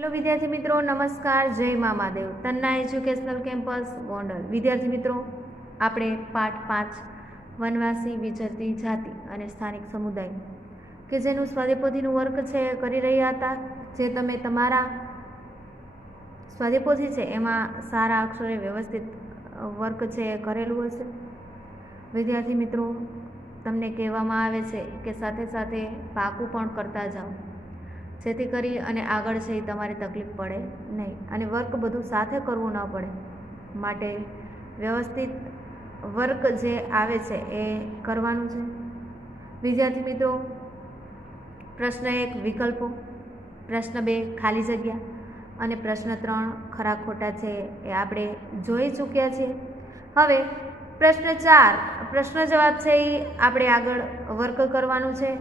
Hello विद्यार्थी मित्रों, नमस्कार। जय मा महादेव। तन्ना एज्युकेशनल केम्पस गोंडल। विद्यार्थी मित्रों, આપણે પાઠ 5 વનવાસી વિચરતી જાતિ અને સ્થાનિક સમુદાય કે જેનું સ્વાધ્યાયપોથીનું વર્ક છે કરી રહ્યા હતા। જે તમે તમારા સ્વાધ્યાયપોથી છે એમાં સારા અક્ષરે વ્યવસ્થિત વર્ક છે કરેલું હશે। વિદ્યાર્થી મિત્રો, તમને કહેવામાં આવે છે કે સાથે સાથે પાકું પણ કરતા જાઓ, જેથી કરી અને આગળ છે એ તમારે તકલીફ પડે નહીં અને વર્ક બધું સાથે કરવું ન પડે, માટે વ્યવસ્થિત વર્ક જે આવે છે એ કરવાનું છે। વિદ્યાર્થી મિત્રો, પ્રશ્ન 1 વિકલ્પો, પ્રશ્ન 2 ખાલી જગ્યા અને પ્રશ્ન 3 ખરા ખોટા છે એ આપણે જોઈ ચૂક્યા છીએ। હવે પ્રશ્ન 4 પ્રશ્ન જવાબ છે એ આપણે આગળ વર્ક કરવાનું છે,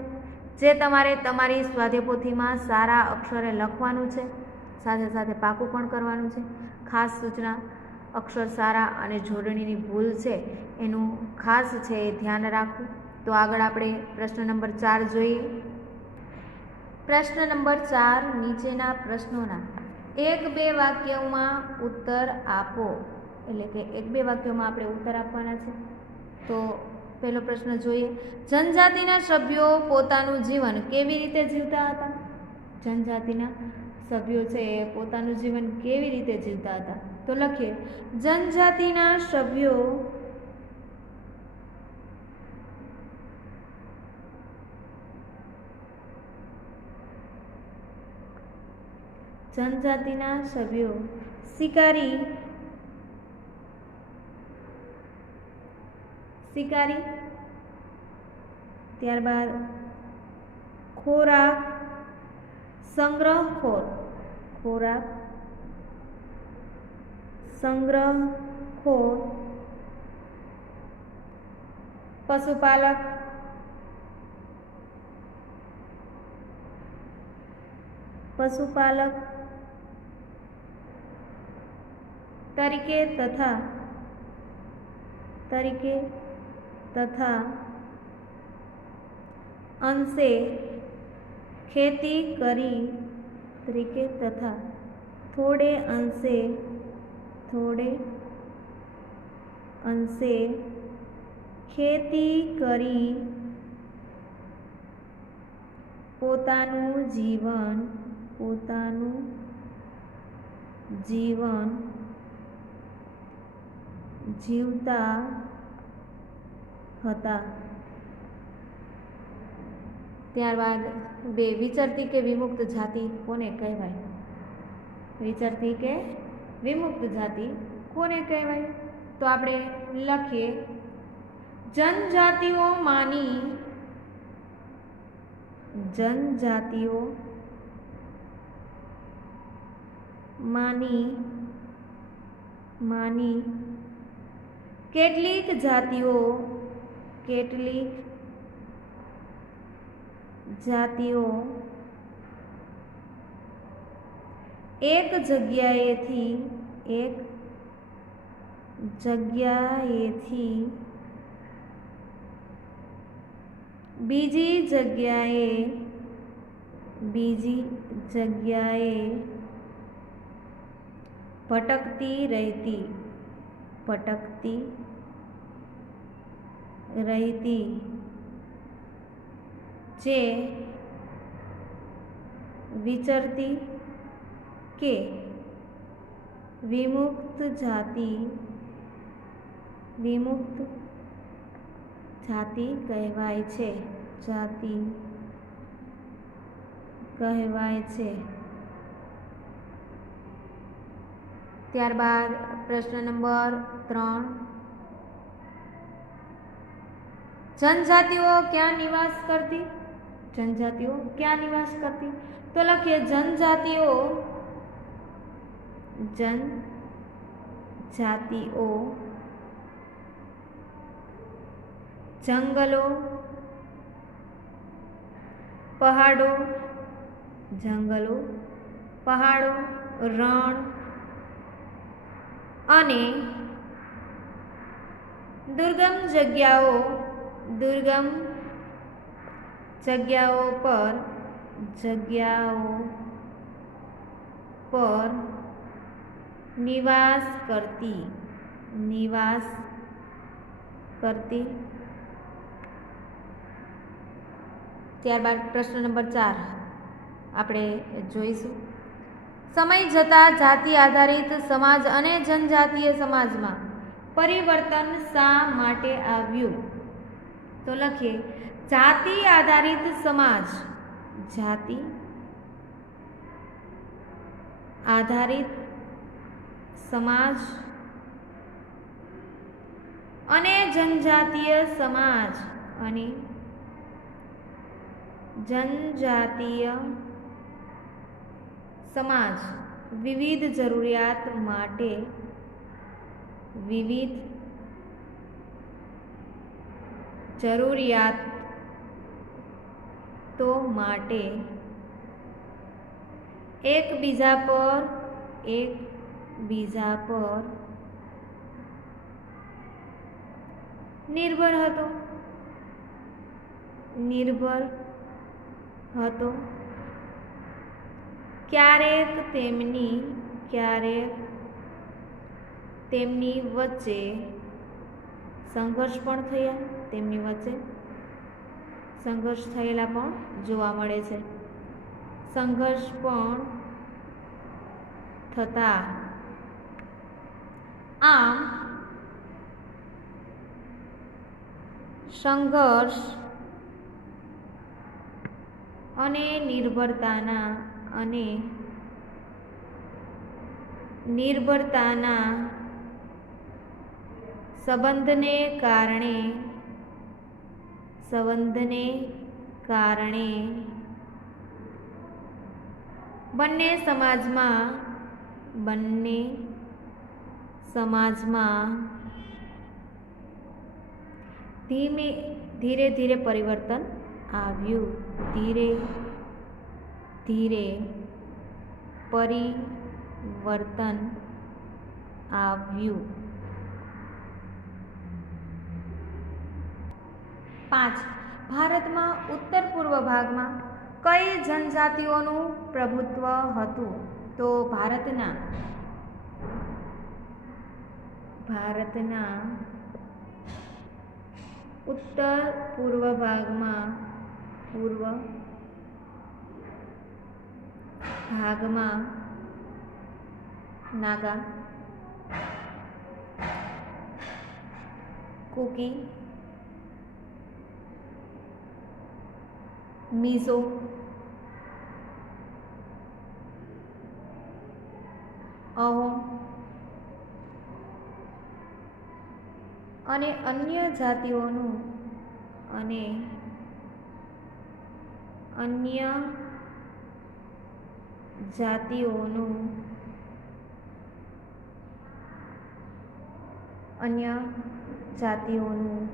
જે તમારે તમારી સ્વાધ્યાયપોથીમાં સારા અક્ષરે લખવાનું છે, સાથે સાથે પાકું પણ કરવાનું છે। ખાસ સૂચના, અક્ષર સારા અને જોડણીની ભૂલ છે એનું ખાસ છે એ ધ્યાન રાખવું। તો આગળ આપણે પ્રશ્ન નંબર 4 જોઈએ। પ્રશ્ન નંબર 4, નીચેના પ્રશ્નોના 1-2 વાક્યોમાં ઉત્તર આપો, એટલે કે 1-2 વાક્યોમાં આપણે ઉત્તર આપવાના છે। તો પહેલો પ્રશ્ન જોઈએ। જનજાતિના સભ્યો પોતાનું જીવન કેવી રીતે જીવતા હતા? જનજાતિના સભ્યો છે એ પોતાનું જીવન કેવી રીતે જીવતા હતા? તો લખીએ, જનજાતિના સભ્યો શિકારી, ત્યારબાદ ખોરાક સંગ્રહખોર, પશુપાલક, તરીકે તથા અંશે ખેતી કરી, તરીકે તથા થોડે અંશે ખેતી કરી પોતાનું જીવન જીવતા હતા। ત્યારબાદ 2, વિચરતી કે વિમુક્ત જાતિ કોને કહેવાય? વિચરતી કે વિમુક્ત જાતિ કોને કહેવાય? તો આપણે લખીએ, જનજાતિઓમાંની કેટલીક જાતિઓ એક જગ્યાએથી બીજી જગ્યાએ ભટકતી રહેતી, જે વિચરતી કે વિમુક્ત જાતિ કહેવાય છે। ત્યારબાદ પ્રશ્ન નંબર 3, જનજાતિઓ ક્યાં નિવાસ કરતી? તો લખીએ, જનજાતિઓ જંગલો, પહાડો, રણ અને દુર્ગમ જગ્યાઓ જગ્યાઓ પર નિવાસ કરતી। ત્યારબાદ પ્રશ્ન નંબર 4 આપણે જોઈશું। સમય જતાં જાતિ આધારિત સમાજ અને જનજાતીય સમાજમાં પરિવર્તન શા માટે આવ્યું? તો લખીએ જાતિ આધારિત સમાજ, જાતિ આધારિત સમાજ અને જનજાતીય સમાજ વિવિધ જરૂરિયાતો માટે એકબીજા પર નિર્ભર હતો। ક્યારેક તેમની વચ્ચે સંઘર્ષ થયેલા પણ જોવા મળે છે। સંઘર્ષ પણ થતા આમ સંઘર્ષ અને નિર્ભરતાના સંબંધને કારણે બંને સમાજમાં ધીરે ધીરે પરિવર્તન આવ્યું। ધીરે પરિવર્તન આવ્યું। 5 ભારતમાં ઉત્તર પૂર્વ ભાગમાં કઈ જનજાતિઓનું પ્રભુત્વ હતું? તો ભારતના ઉત્તર પૂર્વ ભાગમાં નાગા, કુકી, મિઝો, અહોમ અને અન્ય જાતિઓનું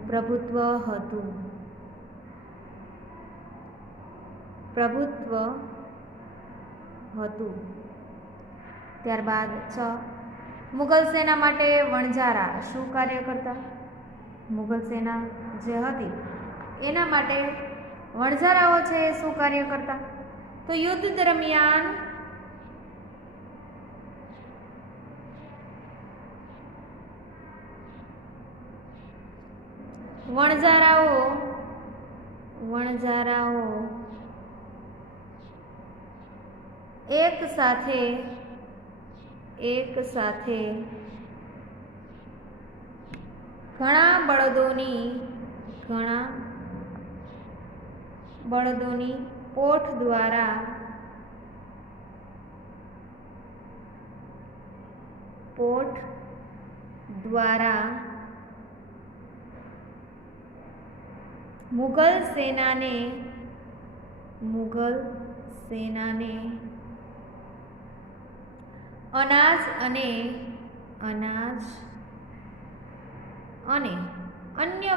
પ્રભુત્વ હતું। ત્યારબાદ 6 મુગલ સેના માટે વણજારા શું કાર્ય કરતા? મુગલ સેના જે હતી એના માટે વણજારાઓ છે એ શું કાર્ય કરતા? તો યુદ્ધ દરમિયાન વણજારાઓ એક સાથે ઘણા બળદોની પોઠ દ્વારા મુગલ સેનાને અનાજ અને અન્ય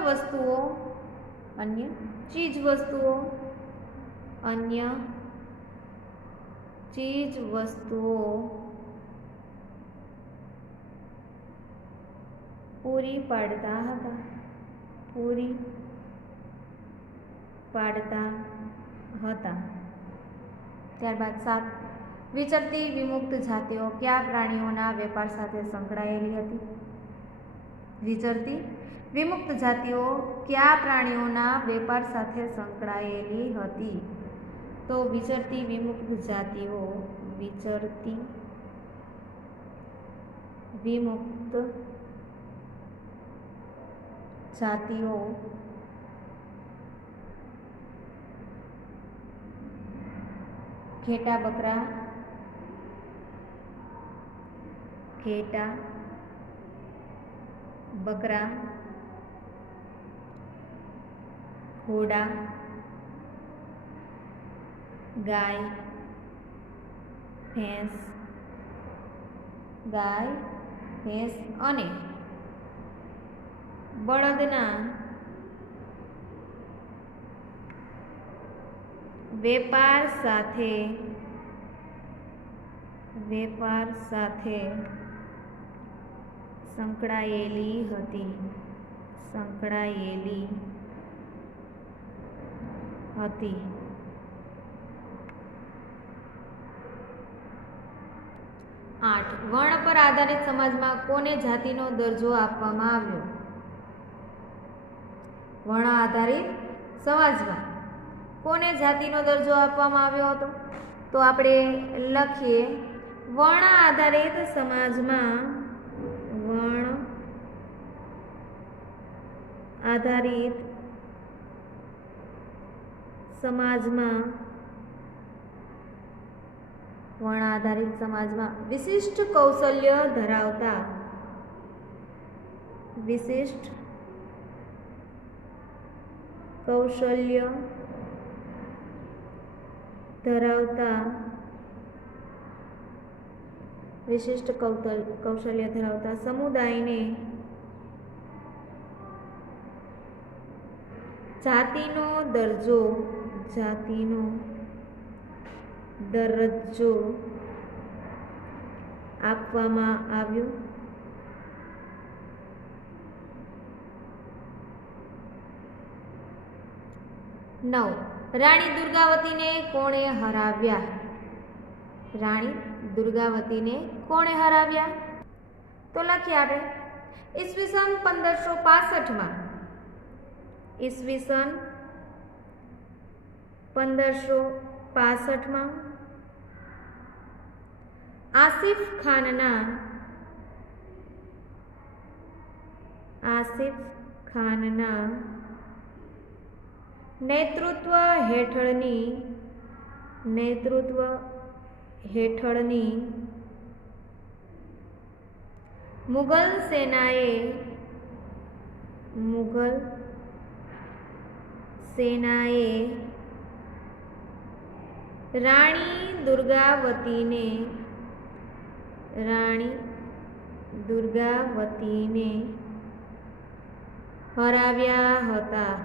ચીજ વસ્તુઓ પૂરી પાડતા હતા। ત્યારબાદ 7 વિચરતી વિમુક્ત જાતિઓ કયા પ્રાણીઓના વેપાર સાથે સંકળાયેલી હતી? વિચરતી વિમુક્ત જાતિઓ કયા પ્રાણીઓના વેપાર સાથે સંકળાયેલી હતી? તો વિચરતી વિમુક્ત જાતિઓ વિચરતી વિમુક્ત જાતિઓ ઘેટા બકરા, ઘેટા બકરા, ઘોડા, ગાય, ભેંસ, ગાય, ભેંસ અને બળદના વેપાર સાથે સંકળાયેલી હતી. 8. વર્ણ પર આધારિત સમાજમાં કોને જાતિનો દરજ્જો આપવામાં આવ્યો? વર્ણ આધારિત સમાજમાં કોને જાતિનો દરજ્જો આપવામાં આવ્યો હતો? તો આપણે લખીએ વર્ણ આધારિત સમાજમાં વિશિષ્ટ કૌશલ્ય ધરાવતા વિશિષ્ટ કૌશલ્ય ધરાવતા સમુદાયને જાતિનો દરજ્જો આપવામાં આવ્યો. 9. રાણી દુર્ગાવતીને કોણે હરાવ્યા? રાણી દુર્ગાવતીને કોણે હરાવ્યા? તો લખીએ આપણે ઈસવીસન 1565માં આસિફ ખાનના નેતૃત્વ હેઠળની મુગલ સેનાએ રાણી દુર્ગાવતીને હરાવ્યા હતા.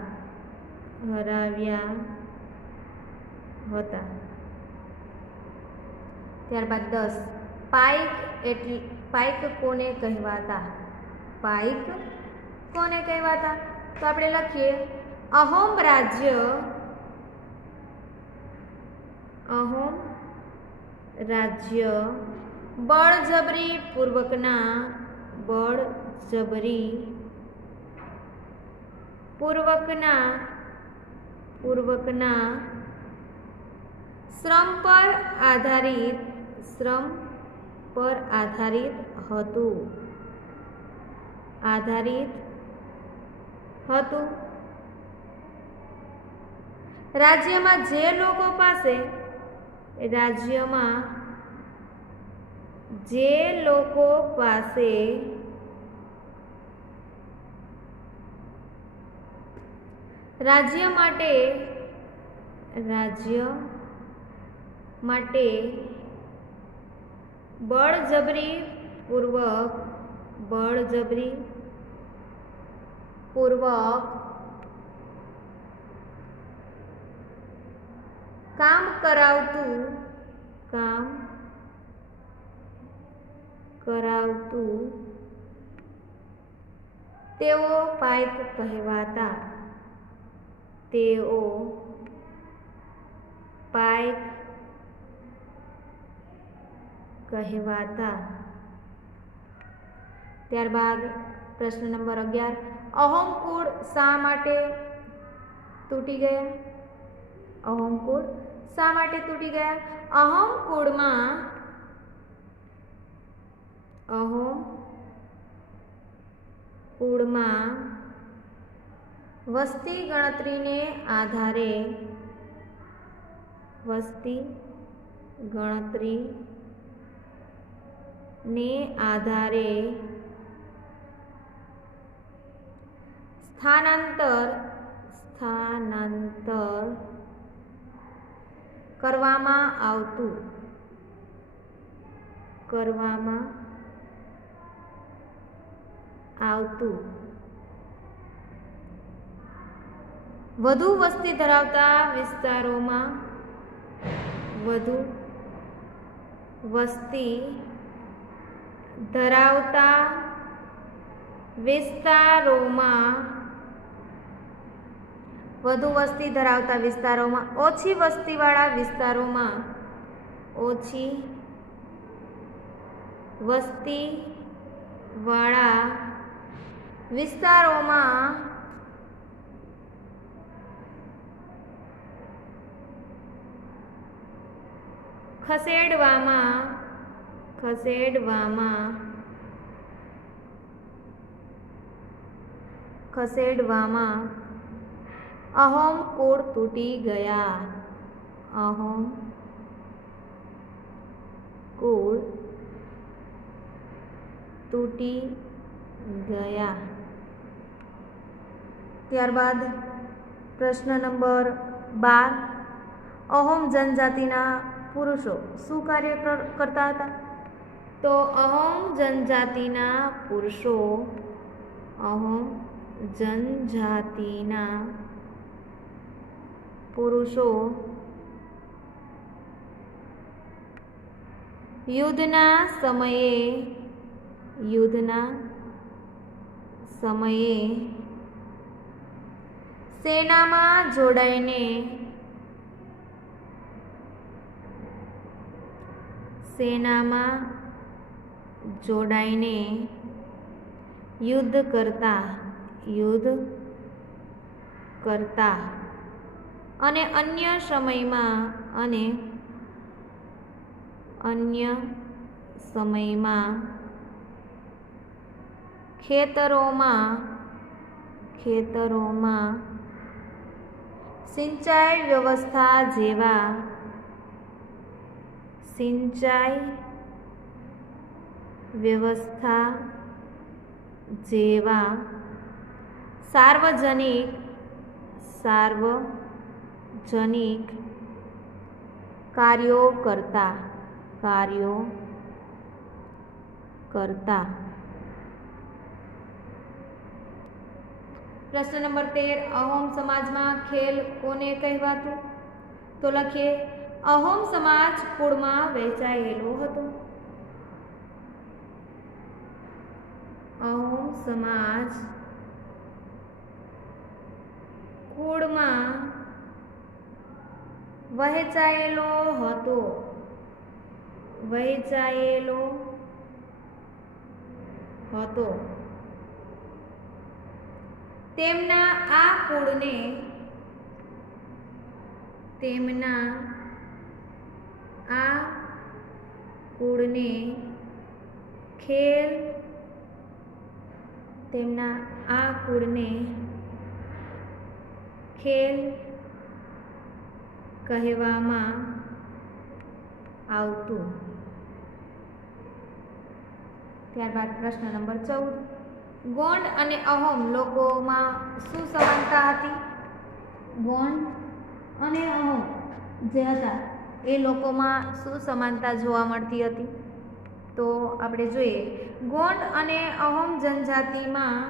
ત્યારબાદ 10. પાઇક કોને કહેવાતા? તો આપણે લખીએ અહોમ રાજ્ય બળજબરી પૂર્વકના શ્રમ પર આધારિત હતું. રાજ્યમાં જે લોકો પાસે રાજ્ય માટે બળજબરી પૂર્વક કામ કરાવતું તેઓ પાઇક કહેવાતા. કહેવાતા. ત્યારબાદ પ્રશ્ન નંબર 11, અહોમ કુળ શા માટે તૂટી ગયા? અહોમ કુળ શા માટે તૂટી ગયા? અહોમ કુળમાં વસ્તી ગણતરીને આધારે સ્થાનાંતર કરવામાં આવતું. વધુ વસ્તી ધરાવતા વિસ્તારોમાં ઓછી વસ્તીવાળા વિસ્તારોમાં ખસેડવામાં અહોમ કુળ તૂટી ગયા. ત્યારબાદ પ્રશ્ન નંબર 12, અહોમ જનજાતિના પુરુષો શું કાર્ય કરતા હતા? તો અહોમ જનજાતિના પુરુષો યુદ્ધના સમયે સેનામાં જોડાઈને યુદ્ધ કરતા અને અન્ય સમયમાં ખેતરોમાં સિંચાઈ વ્યવસ્થા જેવા સાર્વજનિક કાર્યો કરતા. પ્રશ્ન નંબર 13, અહોમ સમાજમાં ખેલ કોને કહેવાતું? તો લખીએ, અહોમ સમાજ કુળમાં વહેંચાયેલો હતો. અહોમ સમાજ કુળમાં વહેંચાયેલો હતો. તેમના આ કુળને ખેલ કહેવામાં આવતું. ત્યારબાદ પ્રશ્ન નંબર 14, ગોંડ અને અહોમ લોકોમાં શું સમાનતા હતી? ગોંડ અને અહોમ જે હતા એ લોકોમાં શું સમાનતા જોવા મળતી હતી? તો આપણે જોઈએ, ગોંડ અને અહોમ જનજાતિમાં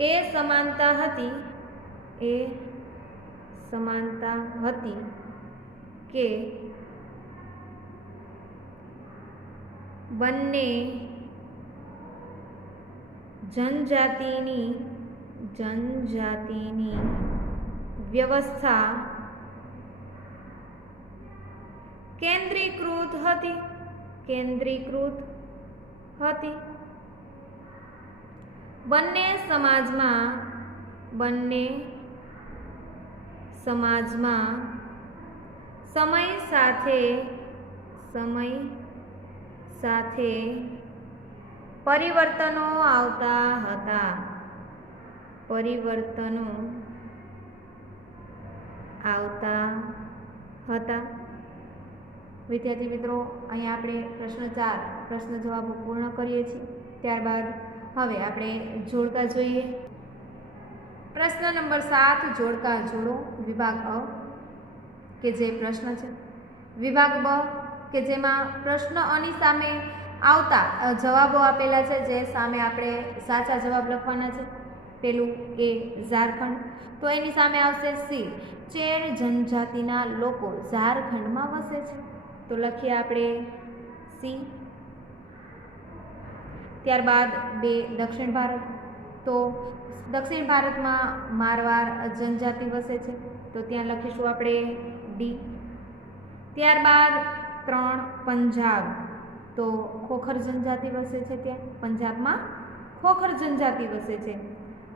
એ સમાનતા હતી કે બંને જનજાતિની વ્યવસ્થા કેન્દ્રીકૃત હતી. બંને સમાજમાં સમય સાથે પરિવર્તનો આવતા હતા. વિદ્યાર્થી મિત્રો, અહીંયા આપણે પ્રશ્ન 4 પ્રશ્ન જવાબો પૂર્ણ કરીએ છીએ. ત્યારબાદ હવે આપણે જોડકા જોઈએ. પ્રશ્ન નંબર 7 જોડકા જોડો. વિભાગ અ કે જે પ્રશ્ન છે. વિભાગ બ કે જેમાં પ્રશ્ન અની સામે આવતા જવાબો આપેલા છે, જે સામે આપણે સાચા જવાબ લખવાના છે. પેલું એ ઝારખંડ, તો એની સામે આવશે સી, ચેર જનજાતિના લોકો ઝારખંડમાં વસે છે. તો લખીએ આપણે સી. ત્યારબાદ 2 દક્ષિણ ભારત, તો દક્ષિણ ભારતમાં મારવાડ જનજાતિ વસે છે, તો ત્યાં લખીશું આપણે ડી. ત્યારબાદ 3 પંજાબ, તો ખોખર જનજાતિ વસે છે. ત્યાં પંજાબમાં ખોખર જનજાતિ વસે છે,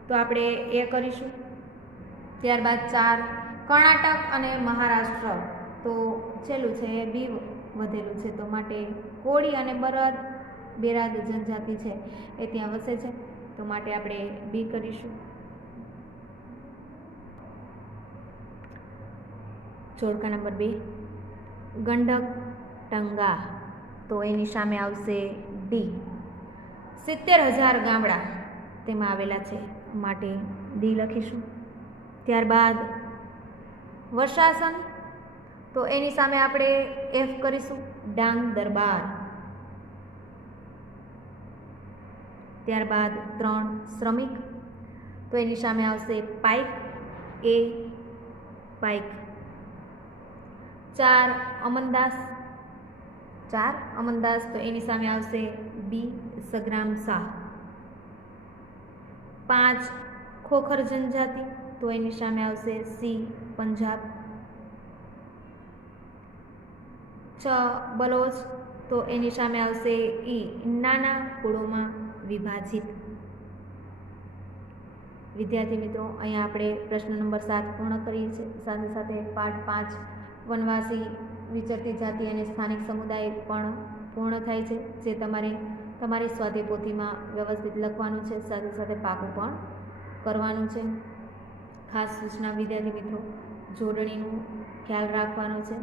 તો આપણે એ કરીશું. ત્યારબાદ 4 કર્ણાટક અને મહારાષ્ટ્ર, તો છેલ્લું છે એ બી વધેલું છે, તો માટે કોળી અને બેરાદ જનજાતિ છે એ ત્યાં વસે છે, તો માટે આપણે બી કરીશું. જોડકા નંબર 2 ગંડક ટંગા, તો એની સામે આવશે ડી. 70,000 ગામડા તેમાં આવેલા છે, માટે ડી લખીશું. ત્યારબાદ વર્ષાસન, તો એની સામે આપણે એફ કરીશું, ડાંગ દરબાર. ત્યારબાદ 3 શ્રમિક, તો એની સામે આવશે પાઇક, એ પાઇક. 4 અમનદાસ, તો એની સામે આવશે બી સગ્રામ શાહ. 5 ખોખર જનજાતિ, તો એની સામે આવશે સી પંજાબ. 6 બલોચ, તો એની સામે આવશે ઈ નાના કુળોમાં વિભાજિત. વિદ્યાર્થી મિત્રો, અહીંયા આપણે પ્રશ્ન નંબર 7 પૂર્ણ કરીએ છીએ. સાથે સાથે પાઠ 5 વનવાસી, વિચરતી જાતિ અને સ્થાનિક સમુદાય પણ પૂર્ણ થાય છે, જે તમારી સ્વાધ્યાય પોથીમાં વ્યવસ્થિત લખવાનું છે. સાથે સાથે પાકું પણ કરવાનું છે. ખાસ સૂચના વિદ્યાર્થી મિત્રો, જોડણીનું ખ્યાલ રાખવાનો છે,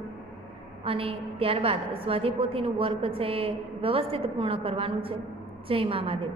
અને ત્યારબાદ સ્વાધ્યાય પોથીનું વર્ક છે એ વ્યવસ્થિત પૂર્ણ કરવાનું છે. જય મા મહાદેવ.